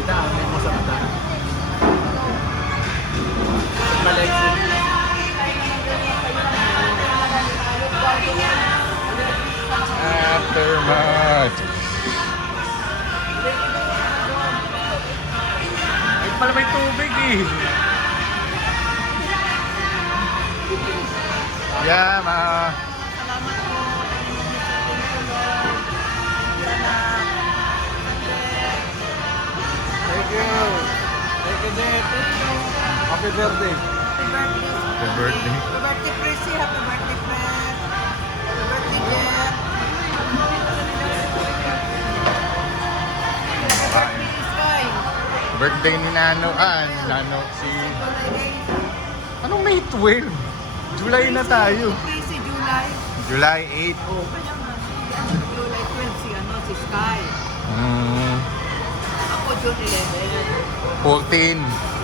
kita, may mo sa mata. Balik. Aftermath. Ay, pala may tubig eh. Yama. Thank you. Thank you, Dad. Happy birthday. Happy birthday. Happy birthday, Prissy. Happy birthday, Fred. Happy birthday, Jeff. Happy birthday, Sky. Birthday ni Nano. Ni Nano. Anong May 12? July na tayo. Prissy, July. July 8. Oh, July 12, si Sky. Mm, Ako, June 11. 14.